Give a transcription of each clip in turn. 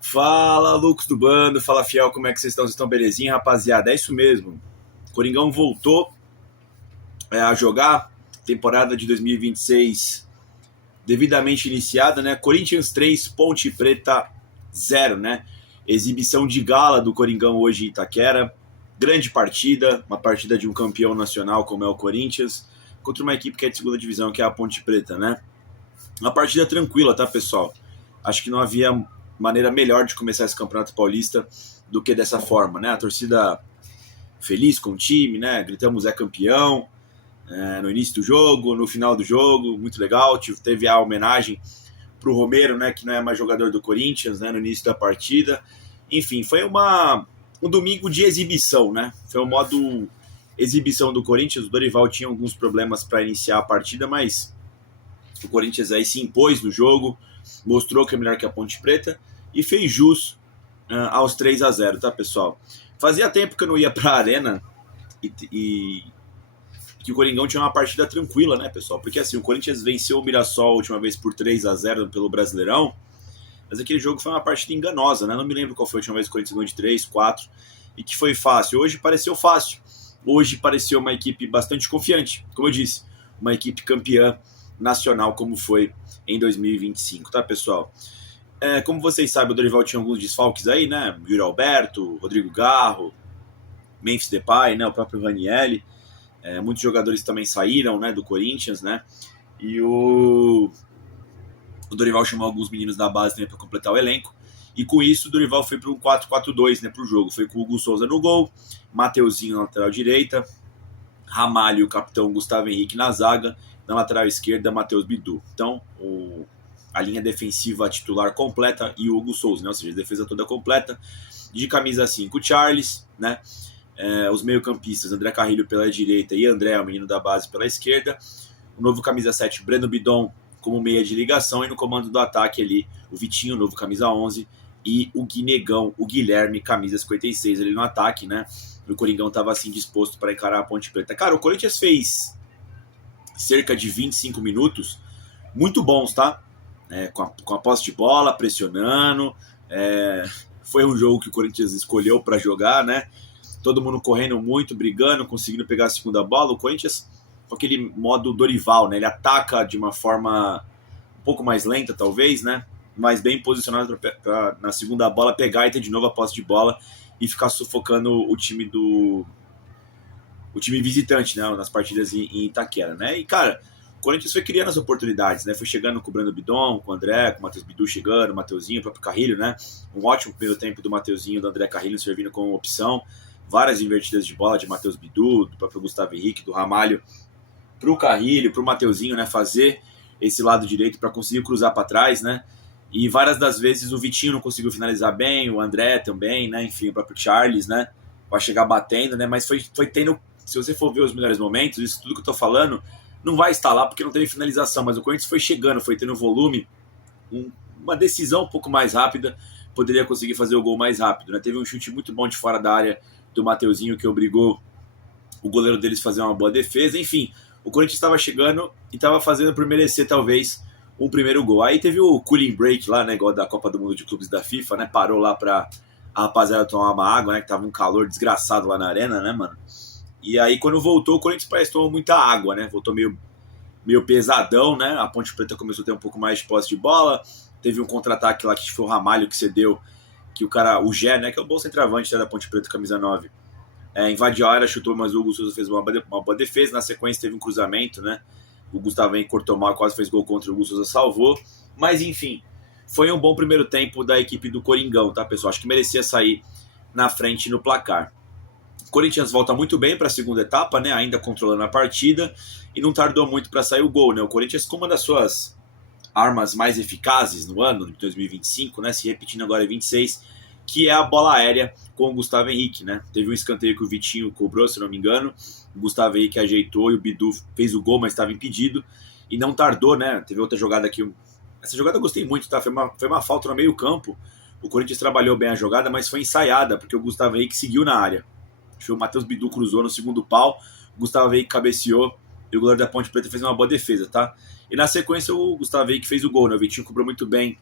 Fala, Lucas do Bando, fala Fiel, como é que vocês estão? Vocês estão belezinha, rapaziada? É isso mesmo. Coringão voltou a jogar, temporada de 2026 devidamente iniciada, né? Corinthians 3, Ponte Preta 0, né? Exibição de gala do Coringão hoje em Itaquera. Grande partida, uma partida de um campeão nacional como é o Corinthians, contra uma equipe que é de segunda divisão, que é a Ponte Preta, né? Uma partida tranquila, tá, pessoal? Acho que não havia maneira melhor de começar esse Campeonato Paulista do que dessa forma, né? A torcida feliz com o time, né? Gritamos é campeão no início do jogo, no final do jogo, muito legal. Teve a homenagem pro Romero, né? Que não é mais jogador do Corinthians, né? No início da partida. Enfim, foi um domingo de exibição, né? Foi um modo exibição do Corinthians. O Dorival tinha alguns problemas para iniciar a partida, mas o Corinthians aí se impôs no jogo, mostrou que é melhor que a Ponte Preta e fez jus aos 3-0, tá, pessoal? Fazia tempo que eu não ia pra Arena e que o Coringão tinha uma partida tranquila, né, pessoal? Porque assim, o Corinthians venceu o Mirassol a última vez por 3-0 pelo Brasileirão, mas aquele jogo foi uma partida enganosa, né? Não me lembro qual foi a última vez que o Corinthians ganhou de 3, 4 e que foi fácil. Hoje pareceu fácil. Hoje pareceu uma equipe bastante confiante, como eu disse, uma equipe campeã nacional como foi em 2025, tá, pessoal? Como vocês sabem, o Dorival tinha alguns desfalques aí, né? Yuri Alberto, Rodrigo Garro, Memphis Depay, né? O próprio Ranielli. Muitos jogadores também saíram, né? Do Corinthians, né? E o Dorival chamou alguns meninos da base também para completar o elenco. E com isso, o Dorival foi para um 4-4-2, né? Para o jogo. Foi com o Hugo Souza no gol, Mateuzinho na lateral direita, Ramalho e o capitão Gustavo Henrique na zaga, na lateral esquerda, Matheus Bidu. Então, a linha defensiva titular completa e o Hugo Souza, né? Ou seja, a defesa toda completa. De camisa 5, Charles, né? Os meio-campistas, André Carrilho pela direita e André, o menino da base, pela esquerda. O novo camisa 7, Breno Bidon, como meia de ligação. E no comando do ataque ali, o Vitinho, novo camisa 11. E o Guinegão, o Guilherme, camisa 56 ali no ataque, né? O Coringão estava assim disposto para encarar a Ponte Preta. Cara, o Corinthians fez cerca de 25 minutos muito bons, tá? Com a posse de bola, pressionando. Foi um jogo que o Corinthians escolheu para jogar, né? Todo mundo correndo muito, brigando, conseguindo pegar a segunda bola. O Corinthians, com aquele modo Dorival, né? Ele ataca de uma forma um pouco mais lenta, talvez, né? Mas bem posicionado para na segunda bola pegar e ter de novo a posse de bola e ficar sufocando o time visitante, né? Nas partidas em Itaquera, né? E, cara, o Corinthians foi criando as oportunidades, né? Foi chegando com o Breno Bidon, com o André, com o Matheus Bidu chegando, o Mateuzinho, o próprio Carrilho, né? Um ótimo primeiro tempo do Mateuzinho e do André Carrilho servindo como opção. Várias invertidas de bola de Matheus Bidu, do próprio Gustavo Henrique, do Ramalho, pro Carrilho, pro Mateuzinho, né? Fazer esse lado direito para conseguir cruzar para trás, né? E várias das vezes o Vitinho não conseguiu finalizar bem, o André também, né? Enfim, o próprio Charles, né? Vai chegar batendo, né? Mas foi tendo, se você for ver os melhores momentos, isso tudo que eu tô falando, não vai estar lá porque não teve finalização, mas o Corinthians foi chegando, foi tendo volume, uma decisão um pouco mais rápida, poderia conseguir fazer o gol mais rápido, né? Teve um chute muito bom de fora da área do Mateuzinho que obrigou o goleiro deles a fazer uma boa defesa, enfim, o Corinthians estava chegando e estava fazendo por merecer talvez um primeiro gol. Aí teve o cooling break lá, né, igual da Copa do Mundo de Clubes da FIFA, né, parou lá pra a rapaziada tomar uma água, né, que tava um calor desgraçado lá na arena, né, mano. E aí quando voltou, o Corinthians parece que tomou muita água, né, voltou meio pesadão, né, a Ponte Preta começou a ter um pouco mais de posse de bola, teve um contra-ataque lá que foi o Ramalho que cedeu, que o Gé, né, que é o bom centroavante, né, da Ponte Preta, camisa 9, invadiu a área, chutou, mas o Hugo Souza fez uma boa defesa. Na sequência teve um cruzamento, né? O Gustavo Henrique cortou mal, quase fez gol contra, o Hugo Souza salvou. Mas enfim, foi um bom primeiro tempo da equipe do Coringão, tá, pessoal? Acho que merecia sair na frente no placar. O Corinthians volta muito bem para a segunda etapa, né? Ainda controlando a partida e não tardou muito para sair o gol, né? O Corinthians com uma das suas armas mais eficazes no ano de 2025, né? Se repetindo agora em 26, que é a bola aérea com o Gustavo Henrique, né? Teve um escanteio que o Vitinho cobrou, se não me engano, o Gustavo Henrique ajeitou e o Bidu fez o gol, mas estava impedido e não tardou, né? Teve outra jogada aqui, essa jogada eu gostei muito, tá? Foi uma falta no meio campo, o Corinthians trabalhou bem a jogada, mas foi ensaiada, porque o Gustavo Henrique seguiu na área. O Matheus Bidu cruzou no segundo pau, o Gustavo Henrique cabeceou e o goleiro da Ponte Preta fez uma boa defesa, tá? E na sequência o Gustavo Henrique fez o gol, né? O Vitinho cobrou muito bem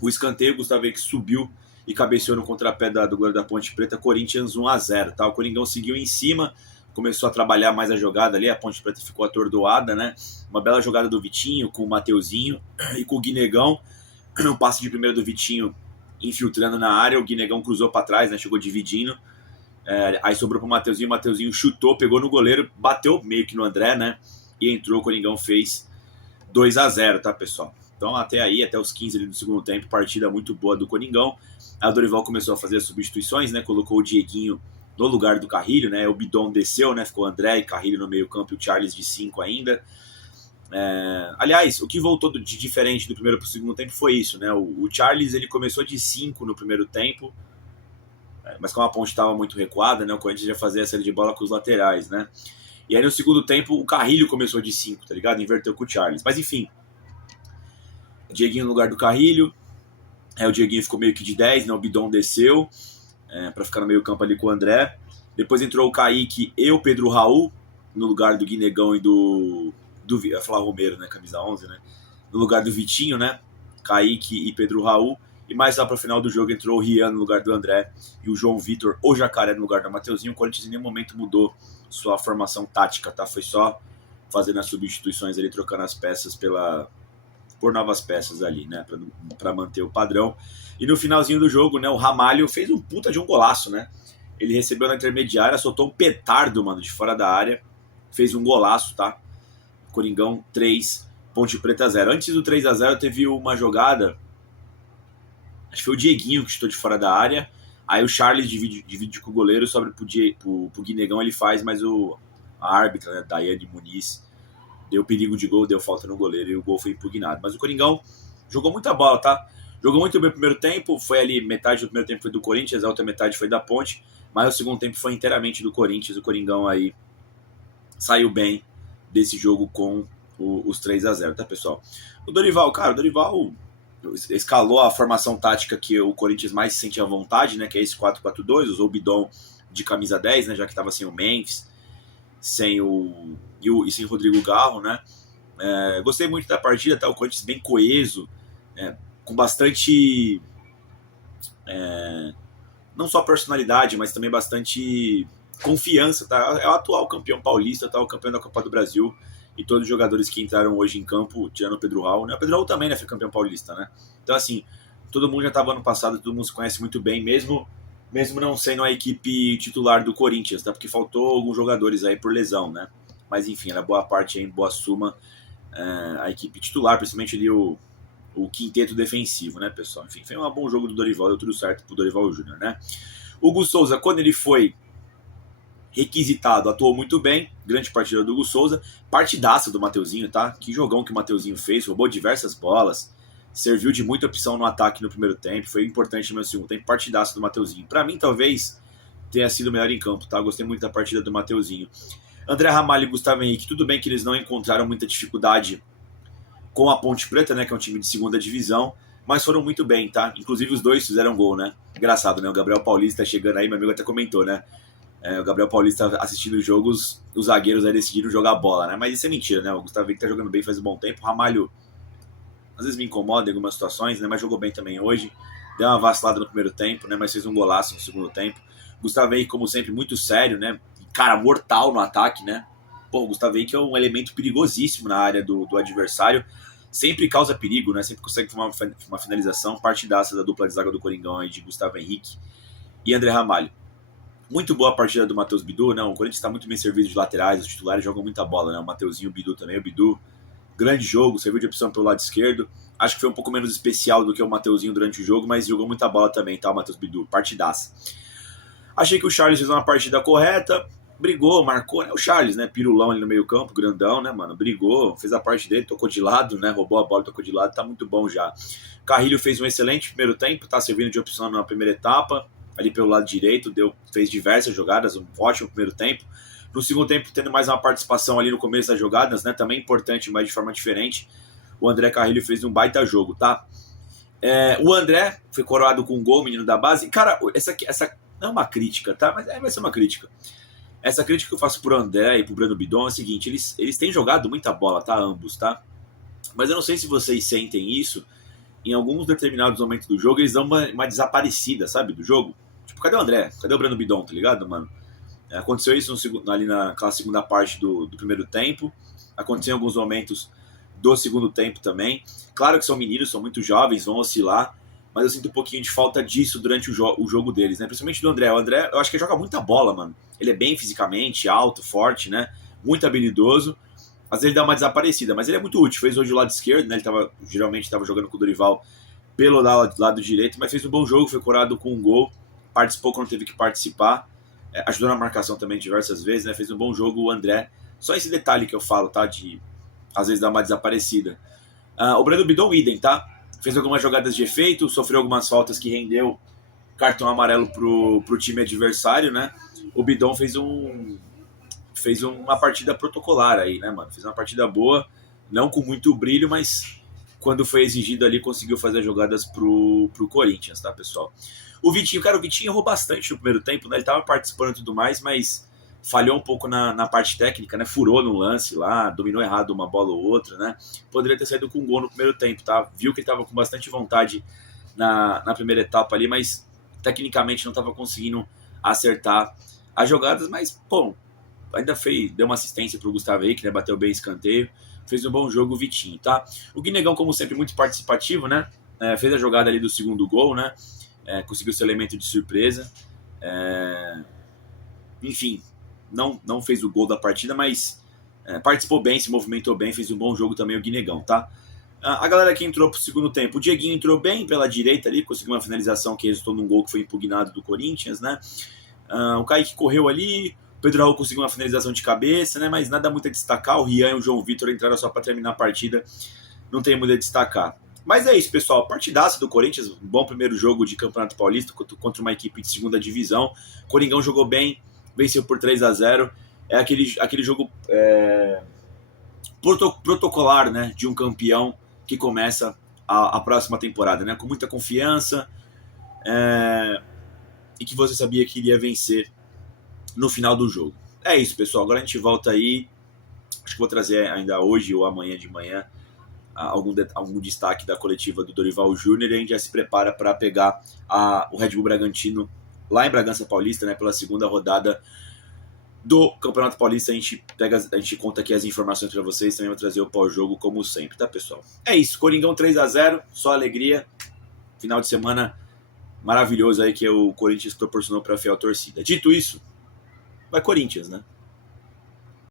O escanteio, o Gustavo Henrique subiu e cabeceou no contrapé do goleiro da Ponte Preta, Corinthians 1-0, tá? O Coringão seguiu em cima, começou a trabalhar mais a jogada ali, a Ponte Preta ficou atordoada, né? Uma bela jogada do Vitinho com o Mateuzinho e com o Guinegão. Um passe de primeira do Vitinho infiltrando na área, o Guinegão cruzou para trás, né? Chegou dividindo. Aí sobrou pro Mateuzinho, o Mateuzinho chutou, pegou no goleiro, bateu meio que no André, né? E entrou, o Coringão fez 2-0, tá, pessoal? Então até aí, até os 15 ali do segundo tempo, partida muito boa do Coringão. A Dorival começou a fazer as substituições, né? Colocou o Dieguinho no lugar do Carrilho, né? O Bidon desceu, né? Ficou o André e Carrilho no meio campo e o Charles de 5 ainda. Aliás, o que voltou de diferente do primeiro para o segundo tempo foi isso, né? O Charles ele começou de 5 no primeiro tempo, mas como a Ponte estava muito recuada, né? O Corinthians ia fazer a série de bola com os laterais, né? E aí no segundo tempo o Carrilho começou de 5, tá ligado? Inverteu com o Charles. Mas enfim, o Dieguinho no lugar do Carrilho. O Dieguinho ficou meio que de 10, né? O Bidon desceu para ficar no meio campo ali com o André. Depois entrou o Kaique e o Pedro Raul no lugar do Guinegão e do eu ia falar Romero, né? Camisa 11, né? No lugar do Vitinho, né? Kaique e Pedro Raul. E mais lá para o final do jogo entrou o Rian no lugar do André e o João Vitor ou Jacaré no lugar do Mateuzinho. O Corinthians em nenhum momento mudou sua formação tática, tá? Foi só fazendo as substituições ali, trocando as peças por novas peças ali, né? Para manter o padrão. E no finalzinho do jogo, né? O Ramalho fez um puta de um golaço, né? Ele recebeu na intermediária, soltou um petardo, mano, de fora da área. Fez um golaço, tá? Coringão 3, Ponte Preta 0. Antes do 3-0 teve uma jogada, acho que foi o Dieguinho que chutou de fora da área. Aí o Charles divide com o goleiro, sobra pro Guinegão, ele faz, mas a árbitra, né, Daiane Muniz, deu perigo de gol, deu falta no goleiro e o gol foi impugnado. Mas o Coringão jogou muita bola, tá? Jogou muito bem o primeiro tempo, foi ali, metade do primeiro tempo foi do Corinthians, a outra metade foi da Ponte, mas o segundo tempo foi inteiramente do Corinthians. O Coringão aí saiu bem desse jogo com os 3-0, tá, pessoal? O Dorival escalou a formação tática que o Corinthians mais se sente à vontade, né? Que é esse 4-4-2, usou o Bidon de camisa 10, né? Já que estava sem o Memphis, sem o Rodrigo Garro, né? Gostei muito da partida, tá? O Corinthians bem coeso, com bastante não só personalidade, mas também bastante confiança, tá? É o atual campeão paulista, tá? O campeão da Copa do Brasil. E todos os jogadores que entraram hoje em campo, tirando o Pedro Raul, né? O Pedro Raul também, né? Foi campeão paulista, né? Então, assim, todo mundo já estava ano passado, todo mundo se conhece muito bem, mesmo não sendo a equipe titular do Corinthians, tá? Porque faltou alguns jogadores aí por lesão, né? Mas, enfim, era boa parte aí, boa suma, a equipe titular, principalmente ali o quinteto defensivo, né, pessoal? Enfim, foi um bom jogo do Dorival, deu tudo certo pro Dorival Júnior, né? O Hugo Souza, quando ele foi requisitado, atuou muito bem, grande partida do Hugo Souza, partidaça do Mateuzinho, tá? Que jogão que o Mateuzinho fez, roubou diversas bolas, serviu de muita opção no ataque no primeiro tempo, foi importante no segundo tempo, partidaça do Mateuzinho. Pra mim, talvez, tenha sido o melhor em campo, tá? Gostei muito da partida do Mateuzinho. André Ramalho e Gustavo Henrique, tudo bem que eles não encontraram muita dificuldade com a Ponte Preta, né? Que é um time de segunda divisão, mas foram muito bem, tá? Inclusive os dois fizeram gol, né? Engraçado, né? O Gabriel Paulista chegando aí, meu amigo até comentou, né? O Gabriel Paulista assistindo os jogos, os zagueiros aí decidiram jogar bola, né? Mas isso é mentira, né? O Gustavo Henrique tá jogando bem faz um bom tempo. O Ramalho, às vezes me incomoda em algumas situações, né? Mas jogou bem também hoje. Deu uma vacilada no primeiro tempo, né? Mas fez um golaço no segundo tempo. Gustavo Henrique, como sempre, muito sério, né? Cara, mortal no ataque, né? Pô, o Gustavo Henrique é um elemento perigosíssimo na área do adversário. Sempre causa perigo, né? Sempre consegue formar uma finalização. Partidaça da dupla de zaga do Coringão aí de Gustavo Henrique e André Ramalho. Muito boa a partida do Matheus Bidu, né? O Corinthians está muito bem servido de laterais, os titulares jogam muita bola, né? O Mateuzinho, o Bidu também. O Bidu, grande jogo, serviu de opção pelo lado esquerdo. Acho que foi um pouco menos especial do que o Mateuzinho durante o jogo, mas jogou muita bola também, tá? O Matheus Bidu, partidaça. Achei que o Charles fez uma partida correta, brigou, marcou, né? O Charles, né? Pirulão ali no meio campo, grandão, né, mano? Brigou, fez a parte dele, tocou de lado, né? Roubou a bola, tocou de lado, tá muito bom já. Carrilho fez um excelente primeiro tempo, tá servindo de opção na primeira etapa. Ali pelo lado direito, fez diversas jogadas, um ótimo primeiro tempo. No segundo tempo, tendo mais uma participação ali no começo das jogadas, né? Também importante, mas de forma diferente. O André Carrilho fez um baita jogo, tá? O André foi coroado com um gol, menino da base. Cara, essa não é uma crítica, tá? Mas vai ser uma crítica. Essa crítica que eu faço pro André e pro Breno Bidon é o seguinte, eles têm jogado muita bola, tá? Ambos, tá? Mas eu não sei se vocês sentem isso em alguns determinados momentos do jogo, eles dão uma desaparecida, sabe, do jogo. Tipo, cadê o André? Cadê o Breno Bidon, tá ligado, mano? Aconteceu isso ali naquela segunda parte do primeiro tempo. Aconteceu em alguns momentos do segundo tempo também. Claro que são meninos, são muito jovens, vão oscilar, mas eu sinto um pouquinho de falta disso durante o jogo deles, né? Principalmente do André. O André, eu acho que ele joga muita bola, mano. Ele é bem fisicamente, alto, forte, né? Muito habilidoso. Às vezes ele dá uma desaparecida, mas ele é muito útil. Fez hoje o lado esquerdo, né? Ele geralmente estava jogando com o Dorival pelo lado direito, mas fez um bom jogo, foi curado com um gol. Participou quando teve que participar. Ajudou na marcação também diversas vezes, né? Fez um bom jogo o André. Só esse detalhe que eu falo, tá? De às vezes dar uma desaparecida. O Breno Bidon, idem, tá? Fez algumas jogadas de efeito, sofreu algumas faltas que rendeu cartão amarelo pro time adversário, né? O Bidon fez uma partida protocolar aí, né, mano? Fez uma partida boa, não com muito brilho, mas quando foi exigido ali, conseguiu fazer jogadas pro Corinthians, tá, pessoal? O Vitinho errou bastante no primeiro tempo, né? Ele tava participando e tudo mais, mas falhou um pouco na parte técnica, né? Furou no lance lá, dominou errado uma bola ou outra, né? Poderia ter saído com um gol no primeiro tempo, tá? Viu que ele tava com bastante vontade na primeira etapa ali, mas tecnicamente não tava conseguindo acertar as jogadas, mas, pô, ainda deu uma assistência pro Gustavo Henrique, né? Bateu bem escanteio, fez um bom jogo o Vitinho, tá? O Guinegão, como sempre, muito participativo, né? Fez a jogada ali do segundo gol, né? Conseguiu esse elemento de surpresa. Enfim, não fez o gol da partida, mas participou bem, se movimentou bem, fez um bom jogo também o Guinegão, tá? A galera que entrou pro segundo tempo, o Dieguinho entrou bem pela direita ali, conseguiu uma finalização que resultou num gol que foi impugnado do Corinthians, né? O Kaique correu ali, o Pedro Raul conseguiu uma finalização de cabeça, né? Mas nada muito a destacar. O Rian e o João Vitor entraram só para terminar a partida, não tem muito a destacar. Mas é isso, pessoal. Partidaça do Corinthians, um bom primeiro jogo de Campeonato Paulista contra uma equipe de segunda divisão. O Coringão jogou bem, venceu por 3-0. É aquele jogo protocolar, né, de um campeão que começa a próxima temporada, né, com muita confiança e que você sabia que iria vencer no final do jogo. É isso, pessoal. Agora a gente volta aí. Acho que vou trazer ainda hoje ou amanhã de manhã algum destaque da coletiva do Dorival Júnior, e a gente já se prepara para pegar o Red Bull Bragantino lá em Bragança Paulista, né, pela segunda rodada do Campeonato Paulista. A gente conta aqui as informações para vocês, também vou trazer o pós-jogo como sempre, tá, pessoal? É isso, Coringão 3-0, só alegria, final de semana maravilhoso aí que o Corinthians proporcionou para a fiel torcida. Dito isso, vai Corinthians, né?